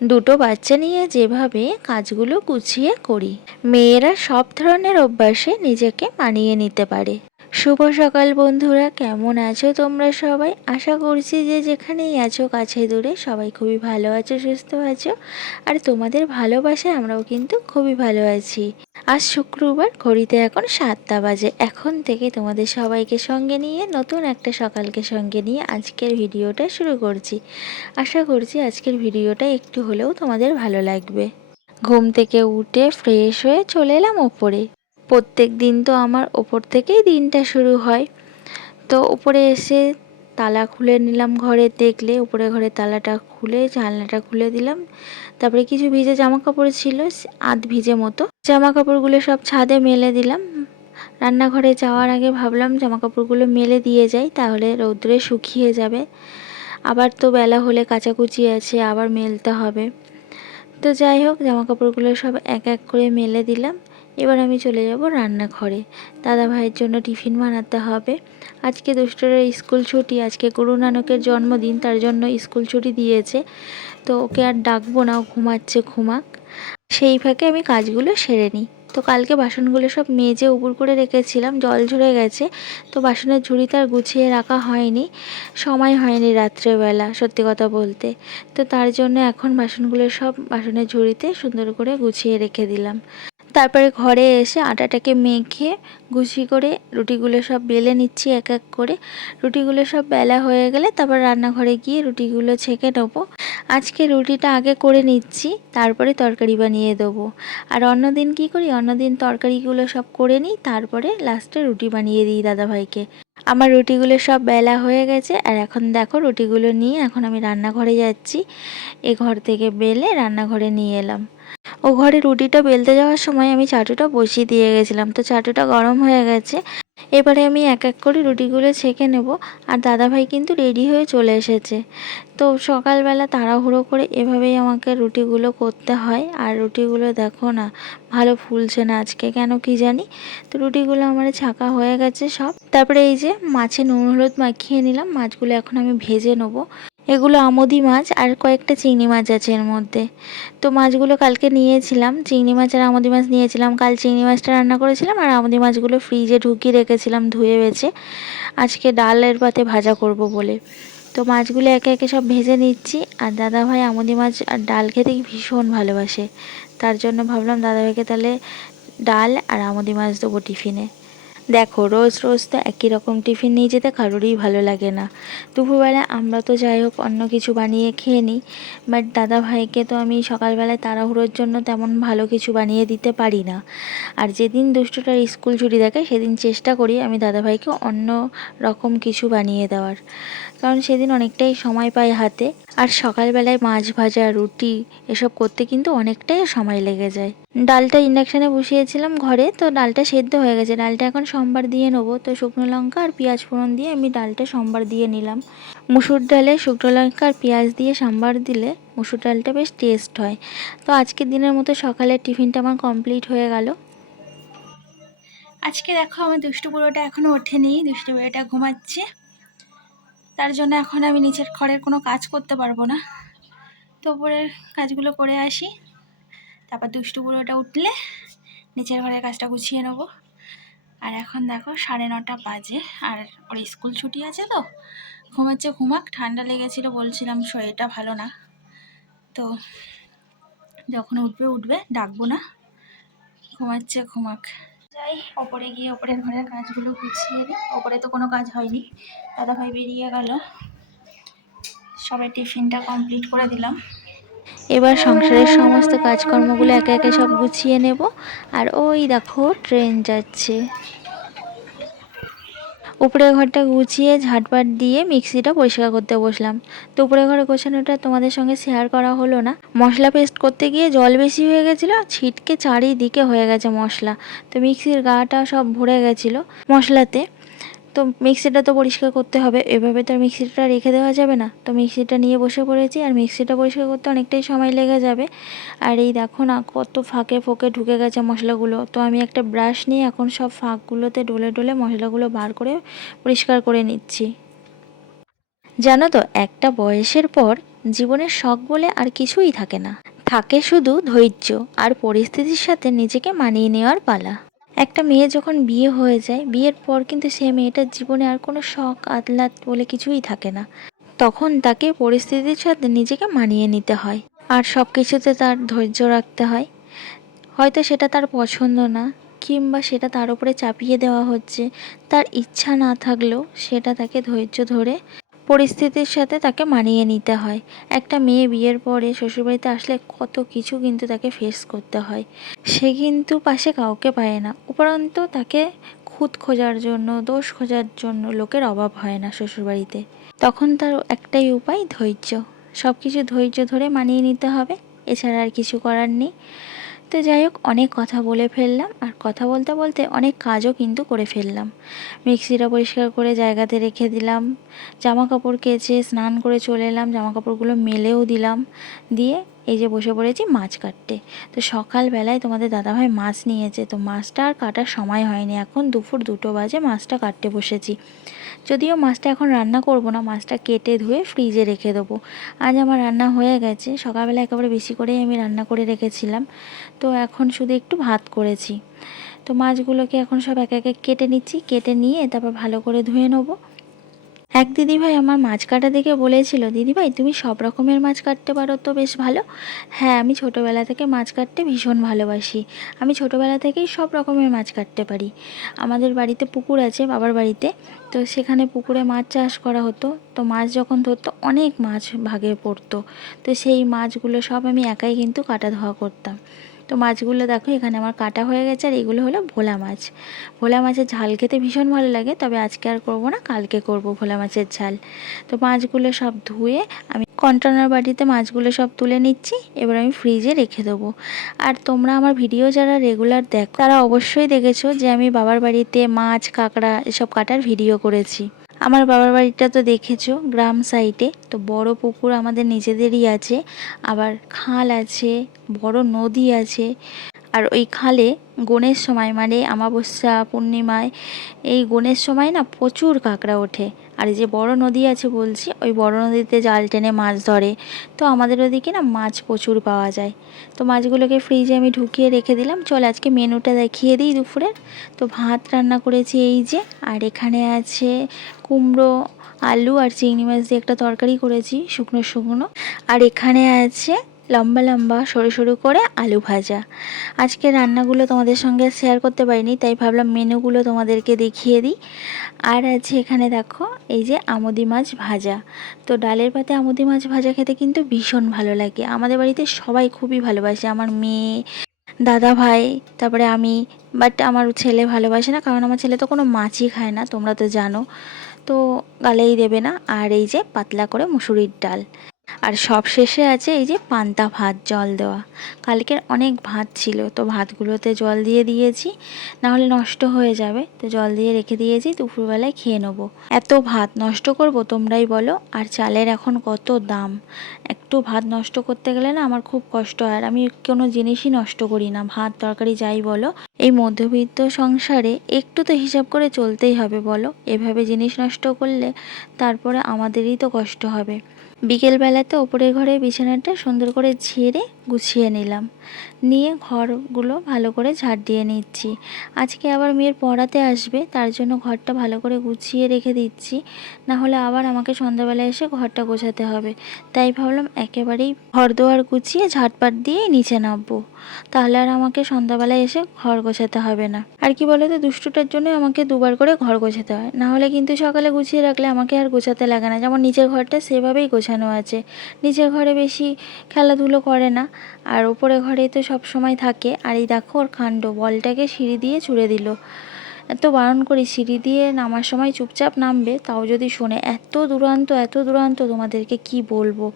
দুটো বাচ্চা নিয়ে যেভাবে কাজগুলো গুছিয়ে করি, মেয়েরা সব ধরনের অভ্যাসে নিজেকে মানিয়ে নিতে পারে। শুভ সকাল বন্ধুরা, কেমন আছো তোমরা সবাই? আশা করছি যে যেখানেই আছো কাছে দূরে সবাই খুবই ভালো আছো, সুস্থ আছো। আর তোমাদের ভালোবাসায় আমরাও কিন্তু খুবই ভালো আছি। আজ শুক্রবার, ঘড়িতে এখন 7টা বাজে। এখন থেকে তোমাদের সবাইকে সঙ্গে নিয়ে নতুন একটা সকালকে সঙ্গে নিয়ে আজকের ভিডিওটা শুরু করছি। আশা করছি আজকের ভিডিওটা একটু হলেও তোমাদের ভালো লাগবে। ঘুম থেকে উঠে ফ্রেশ হয়ে চলে এলাম ওপরে। প্রত্যেক দিন তো আমার ওপর থেকেই দিনটা শুরু হয়। তো ওপরে এসে তালা খুলে নিলাম ঘরে, দেখলে উপরে ঘরে তালাটা খুলে জানলাটা খুলে দিলাম। তারপরে কিছু ভিজে জামা কাপড় ছিল, আধ ভিজে মতো জামা কাপড়গুলো সব ছাদে মেলে দিলাম। রান্নাঘরে যাওয়ার আগে ভাবলাম জামা কাপড়গুলো মেলে দিয়ে যাই, তাহলে রৌদ্রে শুকিয়ে যাবে। আবার তো বেলা হলে কাচাকুচি আছে, আবার মেলতে হবে। তো যাই হোক, জামা কাপড়গুলো সব এক এক করে মেলে দিলাম। এবার আমি চলে যাব রান্নাঘরে। দাদা ভাইয়ের জন্য টিফিন বানাতে হবে। আজকে দুষ্টুরের স্কুল ছুটি, আজকে গুরু নানকের জন্মদিন, তার জন্য স্কুল ছুটি দিয়েছে। তো ওকে আর ডাকবো না, ও ঘুমাচ্ছে, ঘুমাক। সেই ফাঁকে আমি কাজগুলো সেরে নিই। তো কালকে বাসনগুলো সব মেজে উপর করে রেখেছিলাম, জল ঝরে গেছে। তো বাসনের ঝুড়িতে আর গুছিয়ে রাখা হয়নি, সময় হয়নি রাত্রেবেলা, সত্যি কথা বলতে। তো তার জন্য এখন বাসনগুলো সব বাসনের ঝুড়িতে সুন্দর করে গুছিয়ে রেখে দিলাম। তারপরে ঘরে এসে আটাটাকে মেখে গুছি করে রুটিগুলো সব বেলে নিচ্ছি এক এক করে। রুটিগুলো সব বেলা হয়ে গেলে তারপর রান্নাঘরে গিয়ে রুটিগুলো ছেঁকে নেবো। আজকে রুটিটা আগে করে নিচ্ছি, তারপরে তরকারি বানিয়ে দেবো। আর অন্যদিন কি করি, অন্যদিন তরকারিগুলো সব করে নিই, তারপরে লাস্টে রুটি বানিয়ে দিই দাদাভাইকে। আমার রুটিগুলো সব বেলা হয়ে গেছে, আর এখন দেখো রুটিগুলো নিয়ে এখন আমি রান্নাঘরে যাচ্ছি। এ ঘর থেকে বেলে রান্নাঘরে নিয়ে এলাম। ও ঘরে রুটিটা বেলতে যাওয়ার সময় আমি চাটুটা বসিয়ে দিয়ে গেছিলাম, তো চাটুটা গরম হয়ে গেছে। এবারে আমি এক এক করে রুটিগুলো ছেঁকে নেব। আর দাদাভাই কিন্তু রেডি হয়ে চলে এসেছে। তো সকালবেলা তাড়াহুড়ো করে এভাবেই আমাকে রুটিগুলো করতে হয়। আর রুটিগুলো দেখো না, ভালো ফুলছে না আজকে, কেন কি জানি। তো রুটিগুলো আমার ছাঁকা হয়ে গেছে সব। তারপরে এই যে মাছে নুন হলুদ মাখিয়ে নিলাম, মাছগুলো এখন আমি ভেজে নেবো। এগুলো আমোদি মাছ, আর কয়েকটা চিংড়ি মাছ আছে এর মধ্যে। তো মাছগুলো কালকে নিয়েছিলাম, চিংড়ি মাছ আর আমোদি মাছ নিয়েছিলাম। কাল চিংড়ি মাছটা রান্না করেছিলাম, আর আমোদি মাছগুলো ফ্রিজে ঢুকিয়ে রেখেছিলাম ধুয়ে বেছে, আজকে ডালের পাতে ভাজা করব বলে। তো মাছগুলো একে একে সব ভেজে নিচ্ছি। আর দাদাভাই আমোদি মাছ আর ডাল খেতে ভীষণ ভালোবাসে, তার জন্য ভাবলাম দাদাভাইকে তাহলে ডাল আর আমোদি মাছ দেবো টিফিনে। দেখো, রোজ রোজ তো একই রকম টিফিন নিয়ে যেতে কারোরই ভালো লাগে না। দুপুরবেলা আমরা তো যাই হোক অন্য কিছু বানিয়ে খেয়ে নিই, বাট দাদা ভাইকে তো আমি সকালবেলায় তাড়াহুড়োর জন্য তেমন ভালো কিছু বানিয়ে দিতে পারি না। আর যেদিন দুষ্টুটার স্কুল ছুটি থাকে সেদিন চেষ্টা করি আমি দাদাভাইকে অন্য রকম কিছু বানিয়ে দেওয়ার, কারণ সেদিন অনেকটাই সময় পাই হাতে। আর সকালবেলায় মাছ ভাজা, রুটি এসব করতে কিন্তু অনেকটাই সময় লেগে যায়। ডালটা ইন্ডাকশানে বসিয়েছিলাম ঘরে, তো ডালটা সেদ্ধ হয়ে গেছে। ডালটা এখন সম্বার দিয়ে নেবো। তো শুকনো লঙ্কা আর পেঁয়াজ ফোড়ন দিয়ে আমি ডালটা সম্বার দিয়ে নিলাম। মুসুর ডালে শুকনো লঙ্কা আর পেঁয়াজ দিয়ে সম্বার দিলে মুসুর ডালটা বেশ টেস্ট হয়। তো আজকের দিনের মতো সকালের টিফিনটা আমার কমপ্লিট হয়ে গেল। আজকে দেখো আমার দুষ্টু বুড়োটা এখনও ওঠেনি, দুষ্টু বুড়োটা ঘুমাচ্ছে। তার জন্য এখন আমি নিচের ঘরের কোনো কাজ করতে পারবো না। তো উপরের কাজগুলো করে আসি, তারপর দুষ্টু বুড়োটা উঠলে নিচের ঘরের কাজটা গুছিয়ে নেবো। আর এখন দেখো 9:30 বাজে, আর ওর স্কুল ছুটি আছে, তো ঘুমাচ্ছে, ঘুমাক। ঠান্ডা লেগেছিলো, বলছিলাম শরীরটা ভালো না। তো যখন উঠবে উঠবে, ডাকবো না, ঘুমাচ্ছে, ঘুমাক। যাই ওপরে গিয়ে ওপরের ঘরের কাজগুলো গুছিয়ে নিই। ওপরে তো কোনো কাজ হয়নি, দাদাভাই বেরিয়ে গেল, সবাই টিফিনটা কমপ্লিট করে দিলাম। এবার সংসারের সমস্ত কাজকর্মগুলো একে একে সব গুছিয়ে নেব। আর ওই দেখো ট্রেন যাচ্ছে। উপরের ঘরটা গুছিয়ে ঝাঁটপাট দিয়ে মিক্সিটা পরিষ্কার করতে বসলাম। তো উপরের ঘরে গোছানোটা তোমাদের সঙ্গে শেয়ার করা হলো না। মশলা পেস্ট করতে গিয়ে জল বেশি হয়ে গেছিলো, ছিটকে চারিদিকে হয়ে গেছে মশলা। তো মিক্সির গাটা সব ভরে গেছিলো মশলাতে। তো মিক্সিটা তো পরিষ্কার করতে হবে, এভাবে তো আর মিক্সিটা রেখে দেওয়া যাবে না। তো মিক্সিটা নিয়ে বসে পড়েছি, আর মিক্সিটা পরিষ্কার করতে অনেকটাই সময় লেগে যাবে। আর এই দেখো না কত ফাঁকে ফোঁকে ঢুকে গেছে মশলাগুলো। তো আমি একটা ব্রাশ নিয়ে এখন সব ফাঁকগুলোতে ডলে ডলে মশলাগুলো বার করে পরিষ্কার করে নিচ্ছি। জানো তো, একটা বয়সের পর জীবনের শখ বলে আর কিছুই থাকে না, থাকে শুধু ধৈর্য আর পরিস্থিতির সাথে নিজেকে মানিয়ে নেওয়ার পালা। একটা মেয়ে যখন বিয়ে হয়ে যায়, বিয়ের পর কিন্তু সে মেয়েটার জীবনে আর কোনো শখ আহ্লাদ বলে কিছুই থাকে না। তখন তাকে পরিস্থিতির সাথে নিজেকে মানিয়ে নিতে হয়, আর সব কিছুতে তার ধৈর্য রাখতে হয়। হয়তো সেটা তার পছন্দ না, কিংবা সেটা তার উপরে চাপিয়ে দেওয়া হচ্ছে, তার ইচ্ছা না থাকলেও সেটা তাকে ধৈর্য ধরে পরিস্থিতির সাথে তাকে মানিয়ে নিতে হয়। একটা মেয়ে বিয়ের পরে শ্বশুরবাড়িতে আসলে কত কিছু কিন্তু তাকে ফেস করতে হয়। সে কিন্তু পাশে কাউকে পায় না, উপরন্তু তাকে খুঁত খোঁজার জন্য, দোষ খোঁজার জন্য লোকের অভাব হয় না শ্বশুরবাড়িতে। তখন তার একটাই উপায় ধৈর্য। সব কিছু ধৈর্য ধরে মানিয়ে নিতে হবে, এছাড়া আর কিছু করার নেই। তো যাই হোক, অনেক কথা বলে ফেললাম, আর কথা বলতে বলতে অনেক কাজও কিন্তু করে ফেললাম। মিক্সিটা পরিষ্কার করে জায়গাতে রেখে দিলাম, জামা কাপড় কেচে স্নান করে চলে এলাম, জামা কাপড়গুলো মেলেও দিলাম। দিয়ে এই যে বসে পড়েছি মাছ কাটতে। তো সকালবেলায় তোমাদের দাদাভাই মাছ নিয়েছে, তো মাছটা আর কাটার সময় হয়নি, এখন দুপুর 2টো বাজে মাছটা কাটতে বসেছি। যদিও মাছটা এখন রান্না করব না, মাছটা কেটে ধুয়ে ফ্রিজে রেখে দেবো। আজ আমার রান্না হয়ে গেছে, সকালবেলা একেবারে বেশি করেই আমি রান্না করে রেখেছিলাম। তো এখন শুধু একটু ভাত করেছি। তো মাছগুলোকে এখন সব এক একে কেটে নিচ্ছি, কেটে নিয়ে তারপর ভালো করে ধুয়ে নেবো। এক দিদিভাই আমার মাছ কাটা দেখে বলেছিল, দিদিভাই তুমি সব রকমের মাছ কাটতে পারো তো বেশ ভালো। হ্যাঁ, আমি ছোটোবেলা থেকে মাছ কাটতে ভীষণ ভালোবাসি। আমি ছোটোবেলা থেকেই সব রকমের মাছ কাটতে পারি। আমাদের বাড়িতে পুকুর আছে, বাবার বাড়িতে। তো সেখানে পুকুরে মাছ চাষ করা হতো। তো মাছ যখন ধরতো অনেক মাছ ভাগে পড়তো। তো সেই মাছগুলো সব আমি একাই কিন্তু কাটা ধোয়া করতাম। তো মাছগুলো দেখো এখানে আমার কাটা হয়ে গেছে, আর এগুলো হলো ভোলা মাছ। ভোলা মাছের ঝাল খেতে ভীষণ ভালো লাগে, তবে আজকে আর করবো না, কালকে করব ভোলা মাছের ঝাল। তো মাছগুলো সব ধুয়ে আমি কন্টেনার বাটিতে মাছগুলো সব তুলে নিচ্ছি। এবার আমি ফ্রিজে রেখে দেবো। আর তোমরা আমার ভিডিও যারা রেগুলার দেখো তারা অবশ্যই দেখেছো যে আমি বাবার বাড়িতে মাছ কাঁকড়া এসব কাটার ভিডিও করেছি। আমার বাবার বাড়িটা তো দেখেছো গ্রাম সাইডে, তো বড় পুকুর আমাদের নিজেদেরই আছে, আবার খাল আছে, বড় নদী আছে। আর ওই খালে গোনের সময় মানে অমাবস্যা পূর্ণিমায়, এই গোনের সময় না প্রচুর কাঁকড়া ওঠে। আর এই যে বড় নদী আছে বলছি, ওই বড় নদীতে জাল টেনে মাছ ধরে। তো আমাদের ওদিকে না মাছ প্রচুর পাওয়া যায়। তো মাছগুলোকে ফ্রিজে আমি ঢুকিয়ে রেখে দিলাম। চল আজকে মেনুটা দেখিয়ে দিই দুপুরের। তো ভাত রান্না করেছি এই যে, আর এখানে আছে কুমড়ো, আলু আর চিংড়ি মাছ দিয়ে একটা তরকারি করেছি শুকনো শুকনো। আর এখানে আছে লম্বা লম্বা সরু সরু করে আলু ভাজা। আজকে রান্নাগুলো তোমাদের সঙ্গে শেয়ার করতে পারিনি, তাই ভাবলাম মেনুগুলো তোমাদেরকে দেখিয়ে দিই। আর আছে এখানে দেখো এই যে আমুদি মাছ ভাজা। তো ডালের পাতে আমুদি মাছ ভাজা খেতে কিন্তু ভীষণ ভালো লাগে, আমাদের বাড়িতে সবাই খুবই ভালোবাসে, আমার মেয়ে, দাদা ভাই, তারপরে আমি। বাট আমার ছেলে ভালোবাসে না, কারণ আমার ছেলে তো কোনো মাছই খায় না, তোমরা তো জানো। তো গালেই দেবে না। আর এই যে পাতলা করে মুসুরির ডাল। আর সব শেষে আছে এই যে পান্তা ভাত জল দেওয়া। কালকের অনেক ভাত ছিল, তো ভাতগুলোতে জল দিয়ে দিয়েছি, নাহলে নষ্ট হয়ে যাবে। তো জল দিয়ে রেখে দিয়েছি, দুপুরবেলায় খেয়ে নেবো। এত ভাত নষ্ট করব তোমরাই বলো, আর চালের এখন কত দাম। একটু ভাত নষ্ট করতে গেলে না আমার খুব কষ্ট হয়, আর আমি কোনো জিনিসই নষ্ট করি না, ভাত তরকারি যাই বলো। এই মধ্যবিত্ত সংসারে একটু তো হিসাব করে চলতেই হবে বলো, এভাবে জিনিস নষ্ট করলে তারপরে আমাদেরই তো কষ্ট হবে। বিকেলবেলাতে ওপরের ঘরে বিছানাটা সুন্দর করে ঝেড়ে গুছিয়ে নিলাম, নিয়ে ঘরগুলো ভালো করে ঝাড় দিয়ে নিচ্ছি। আজকে আবার মেয়ের পড়াতে আসবে, তার জন্য ঘরটা ভালো করে গুছিয়ে রেখে দিচ্ছি, না হলে আবার আমাকে সন্ধ্যাবেলায় এসে ঘরটা গোছাতে হবে। তাই ভাবলাম একেবারেই ঘর দোয়ার গুছিয়ে ঝাঁটপাট দিয়েই নিচে নামবো, তাহলে আর আমাকে সন্ধ্যাবেলায় এসে ঘর গোছাতে হবে না। আর কি বলো তো, দুষ্টুটার জন্য আমাকে দুবার করে ঘর গোছাতে হয়, না হলে কিন্তু সকালে গুছিয়ে রাখলে আমাকে আর গোছাতে লাগে না। যেমন নিচের ঘরটা সেভাবেই গোছানো আছে, নিচের ঘরে বেশি খেলাধুলো করে না, আর উপরে ঘরেই তো সব সময় থাকে। আর এই দেখো ওর কাণ্ড, বলটাকে সিঁড়ি দিয়ে ছুঁড়ে দিল। এত বারণ করি সিঁড়ি দিয়ে নামার সময় চুপচাপ নামবে, তাও যদি শোনে। এত দুরান্ত তোমাদেরকে কি বলবো।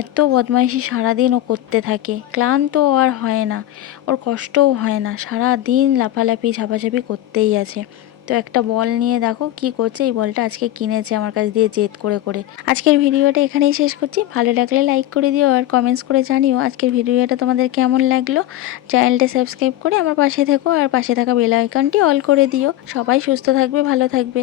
এত বদমাইশি সারাদিন ও করতে থাকে, ক্লান্ত আর হয় না, ওর কষ্টও হয় না, সারা দিন লাফালাফি ঝাপাঝাপি করতেই আছে। তো একটা বল নিয়ে দেখো কি করছে, এই বলটা আজকে কিনেছে আমার কাছ দিয়ে জেদ করে করে। আজকের ভিডিওটা এখানেই শেষ করছি। ভালো লাগলে লাইক করে দিও আর কমেন্টস করে জানিও আজকের ভিডিওটা তোমাদের কেমন লাগলো। চ্যানেলটা সাবস্ক্রাইব করে আমার পাশে থেকো আর পাশে থাকা বেল আইকনটি অল করে দিও। সবাই সুস্থ থাকবে, ভালো থাকবে।